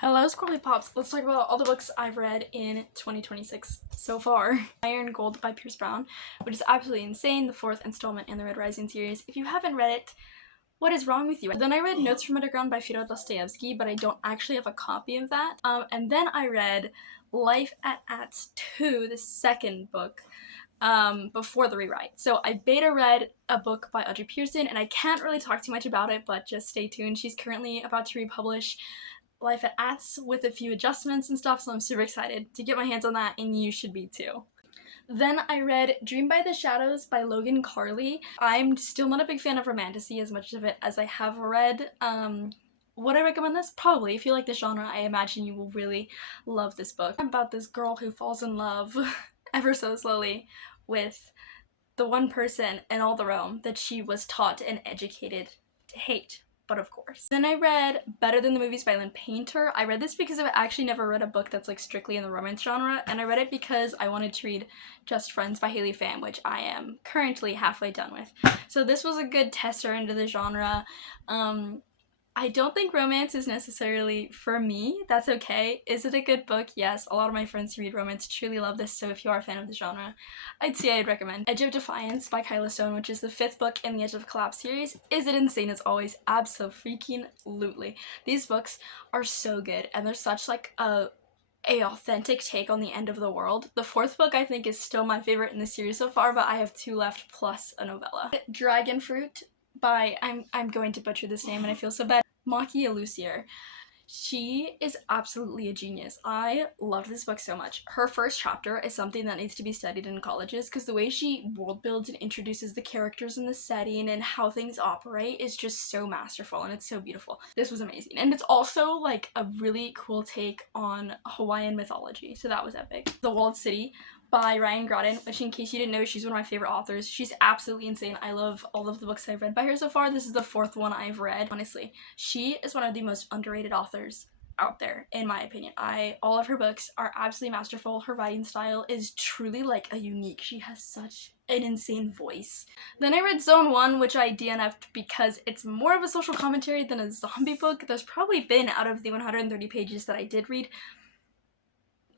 Hello, Squirrely Pops. Let's talk about all the books I've read in 2026 so far. Iron Gold by Pierce Brown, which is absolutely insane, the fourth installment in the Red Rising series. If you haven't read it, what is wrong with you? Then I read Notes from Underground by Fyodor Dostoevsky, but I don't actually have a copy of that. And then I read Life at Ats 2, the second book, before the rewrite. So I beta read a book by Audrey Pearson, and I can't really talk too much about it, but just stay tuned. She's currently about to republish Life at Ats with a few adjustments and stuff, so I'm super excited to get my hands on that, and you should be too. Then I read Dream by the Shadows by Logan Carley. I'm still not a big fan of Romantasy as much of it as I have read. Would I recommend this? Probably. If you like the genre, I imagine you will really love this book. About this girl who falls in love ever so slowly with the one person in all the realm that she was taught and educated to hate. But of course. Then I read Better Than the Movies by Lynn Painter. I read this because I've actually never read a book that's like strictly in the romance genre, and I read it because I wanted to read Just Friends by Haley Pham, which I am currently halfway done with. So this was a good tester into the genre. I don't think romance is necessarily for me. That's okay. Is it a good book? Yes. A lot of my friends who read romance truly love this, so if you are a fan of the genre, I'd recommend Edge of Defiance by Kyla Stone, which is the fifth book in the Edge of Collapse series. Is it insane as always? Abso-freaking-lutely. These books are so good, and they're such like a authentic take on the end of the world. The fourth book I think is still my favorite in the series so far, but I have two left plus a novella. Dragon Fruit by, I'm going to butcher this name and I feel so bad, Maki Elusier. She is absolutely a genius. I love this book so much. Her first chapter is something that needs to be studied in colleges because the way she world builds and introduces the characters in the setting and how things operate is just so masterful, and it's so beautiful. This was amazing. And it's also like a really cool take on Hawaiian mythology, so that was epic. The Walled City by Ryan Groden, which in case you didn't know, she's one of my favorite authors. She's absolutely insane. I love all of the books I've read by her so far. This is the fourth one I've read. Honestly, she is one of the most underrated authors out there, in my opinion. All of her books are absolutely masterful. Her writing style is truly like a unique. She has such an insane voice. Then I read Zone 1, which I DNF'd because it's more of a social commentary than a zombie book. There's probably been, out of the 130 pages that I did read,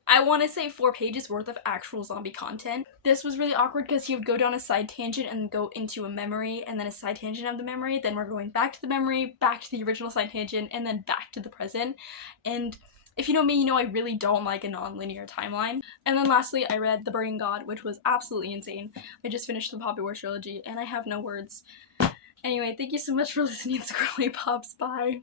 I want to say 4 pages worth of actual zombie content. This was really awkward because he would go down a side tangent and go into a memory, and then a side tangent of the memory, then we're going back to the memory, back to the original side tangent, and then back to the present. And if you know me, you know I really don't like a non-linear timeline. And then lastly, I read The Burning God, which was absolutely insane. I just finished the Poppy War trilogy, and I have no words. Anyway, thank you so much for listening, Squirrely Pops. Bye!